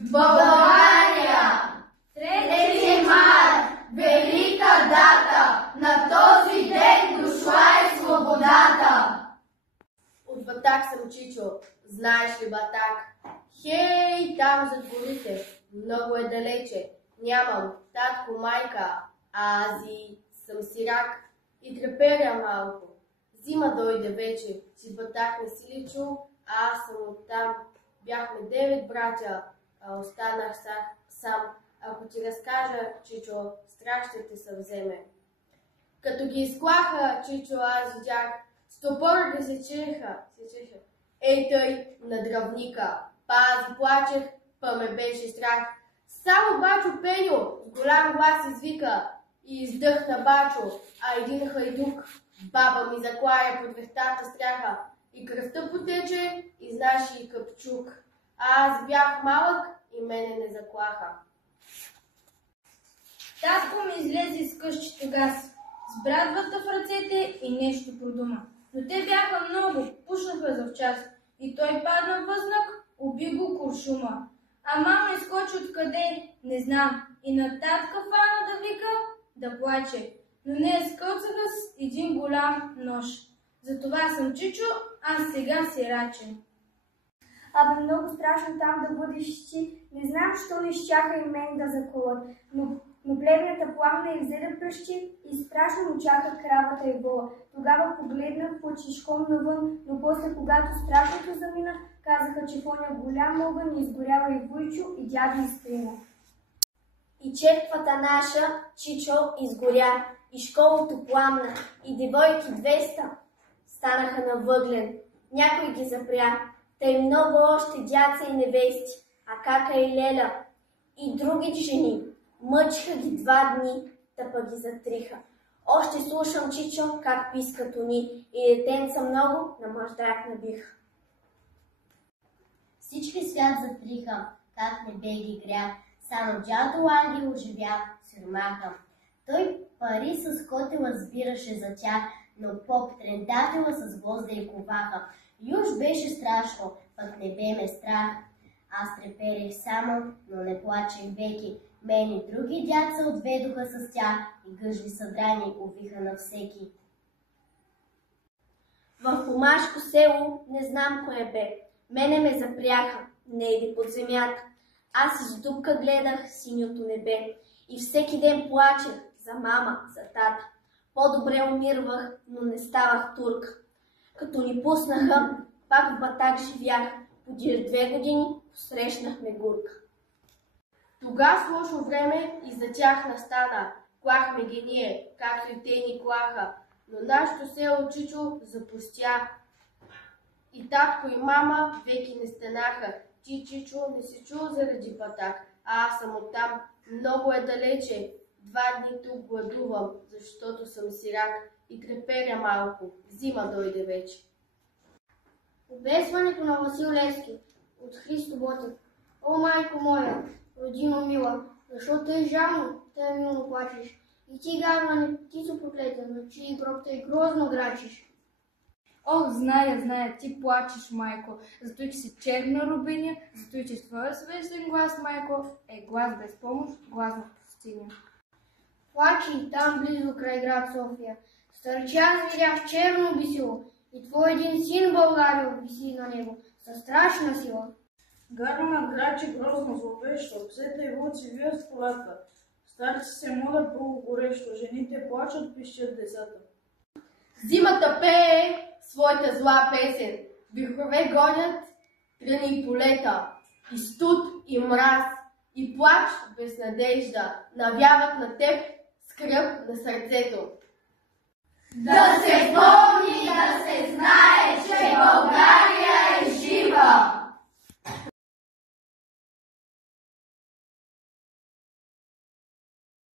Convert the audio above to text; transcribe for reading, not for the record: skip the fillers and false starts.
България! 3 март, велика дата, на този ден дошла е свободата. От Батак съм, Чичо, знаеш ли Батак? Хей, там зад горите, много е далече, нямам татко, майка, а ази съм сирак и треперя малко. Зима дойде вече, си Батак не си ли чул, а аз съм оттам. Бяхме 9 братя, а останах сам. Ако ти разкажа, Чичо, страх ще те съвземе. Като ги изклаха, Чичо, аз видях, с топор да се чеха. Ей тъй, на дръвника. Па аз плачех, па ме беше страх. Само бачо Пеню с голям глас извика и издъхна бачо, а един хайдук, баба ми заклая под вехтата стряха и кръвта потече из нашия къпчук. А аз бях малък и мене не заклаха. Татко ми излезе из къщи газ, с брадвата в ръцете и нещо продума. Но те бяха много, пушнаха за в час и той падна възнак, уби го куршума. А мама изкочи откъде, не знам, и на татка фана да вика, да плаче. Но не я скълцаха с един голям нож. Затова съм, Чичо, аз сега сирачен. Абе, много страшно там да бъдеш ти. Не знам, що не изчака и мен да заколат. Но плевнята пламна и взе да пръщи и страшно му чака кравата и вола. Тогава погледнах почишком навън, но после, когато страшното замина, казаха, че в оня голям огън изгорява и Вуйчо, и дядо изтрина. И черквата наша, Чичо, изгоря, и школото пламна, и девойки 200 станаха на въглен. Някой ги запря, тъй много още дяца и невести, а кака и Леля, и други жени. Мъчиха ги 2 дни, да па ги затриха. Още слушам, Чичо, как пискат они, и детенца много на мъждрак набиха. Всички свят затриха, как небе ги гря, само дядо Ангел оживя сирмаха. Той пари с котела сбираше за тях, но поп трендатела с гвозда и коваха. Юж беше страшно, пък не бе ме страх. Аз треперех само, но не плачех веки. Мен и други дяца отведоха с тях и гъжли съдрани увиха на всеки. В Помашко село не знам кое бе. Мене ме запряха, не иди под земята. Аз из дупка гледах синьото небе и всеки ден плачех за мама, за тата. По-добре умирвах, но не ставах турка. Като ни пуснаха, пак в Батак живях. Подир 2 години посрещнахме Гурка. Тога с лошо време и за тях настана. Клахме ги ние, както и те ни клаха. Но нашето село, Чичо, запустя. И татко и мама веки не станаха. Ти, Чичо, не си чул заради Батак, а аз съм оттам. Много е далече. 2 дни тук гладувам, защото съм сирак и треперя малко. Зима дойде вече. Обесването на Васил Левски от Христо Ботев. О, майко моя, родино мила, защо тъй жално, тъй милно плачеш? И ти, гарване, птицо проклета, на чий гроб тъй грозно грачиш. Ох, зная, ти плачеш, майко, зато че си черна рубиня, зато че с твоя свестен глас, майко, е глас без помощ, глас в пустиня. Плачи там близо край град София. Старчан видя в черно бисило и твой един син Българио виси на него със страшна сила. Гарванът грачи грозно зловещо, псета и вълци вият в полата. Старци се молят горещо, жените плачат, пищят децата. Зимата пее своята зла песен. Вихрове гонят тръни и полета. И студ, и мраз, и плач без надежда навяват на теб скръб на сърцето. Да се помни